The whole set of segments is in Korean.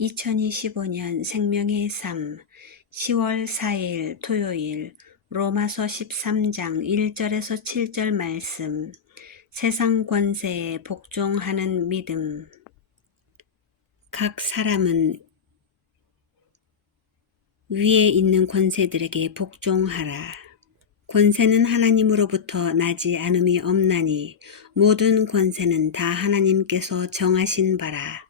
2025년 생명의 삶 10월 4일 토요일 로마서 13장 1절에서 7절 말씀 세상 권세에 복종하는 믿음 각 사람은 위에 있는 권세들에게 복종하라. 권세는 하나님으로부터 나지 않음이 없나니 모든 권세는 다 하나님께서 정하신 바라.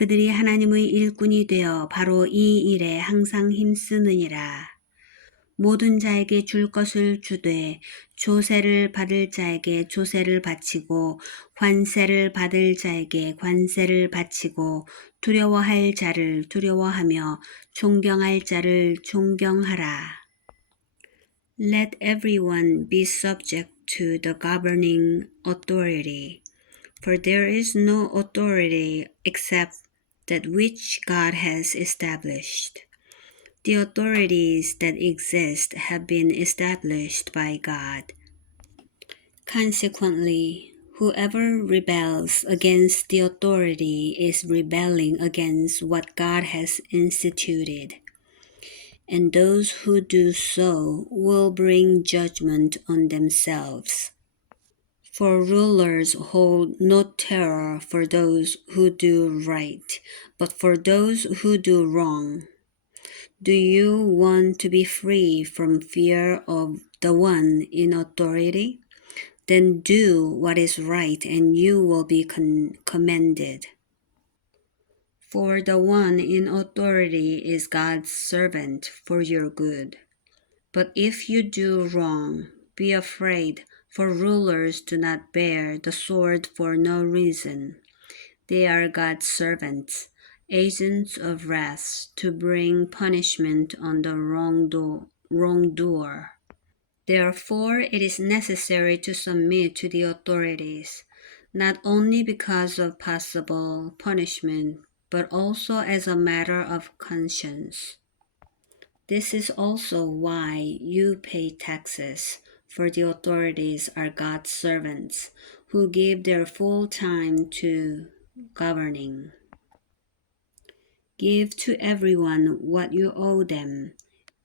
그들이 하나님의 일꾼이 되어 바로 이 일에 항상 힘쓰느니라. 모든 자에게 줄 것을 주되 조세를 받을 자에게 조세를 바치고 관세를 받을 자에게 관세를 바치고 두려워할 자를 두려워하며 존경할 자를 존경하라. Let everyone be subject to the governing authority, for there is no authority except that which God has established. The authorities that exist have been established by God. Consequently, whoever rebels against the authority is rebelling against what God has instituted. And those who do so will bring judgment on themselves. For rulers hold no terror for those who do right, but for those who do wrong. Do you want to be free from fear of the one in authority? Then do what is right and you will be con- commended. For the one in authority is God's servant for your good. But if you do wrong, be afraid, for rulers do not bear the sword for no reason. They are God's servants, agents of wrath to bring punishment on the wrongdo- wrongdoer. Therefore, it is necessary to submit to the authorities, not only because of possible punishment, but also as a matter of conscience. This is also why you pay taxes, for the authorities are God's servants who give their full time to governing. Give to everyone what you owe them.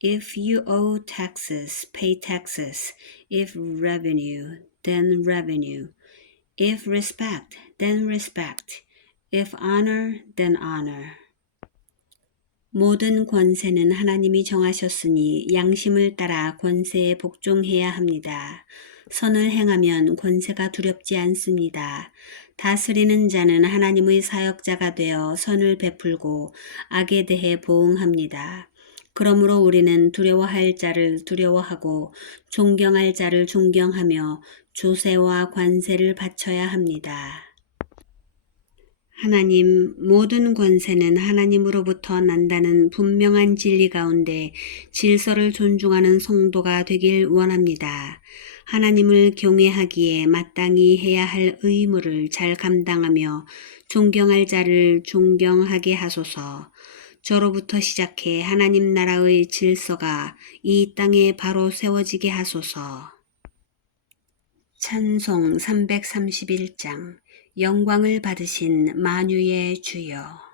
If you owe taxes, pay taxes. If revenue, then revenue. If respect, then respect. If honor, then honor. 모든 권세는 하나님이 정하셨으니 양심을 따라 권세에 복종해야 합니다. 선을 행하면 권세가 두렵지 않습니다. 다스리는 자는 하나님의 사역자가 되어 선을 베풀고 악에 대해 보응합니다. 그러므로 우리는 두려워할 자를 두려워하고 존경할 자를 존경하며 조세와 관세를 바쳐야 합니다. 하나님, 모든 권세는 하나님으로부터 난다는 분명한 진리 가운데 질서를 존중하는 성도가 되길 원합니다. 하나님을 경외하기에 마땅히 해야 할 의무를 잘 감당하며 존경할 자를 존경하게 하소서. 저로부터 시작해 하나님 나라의 질서가 이 땅에 바로 세워지게 하소서. 찬송 331장 영광을 받으신 만유의 주여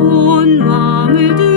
온 마음을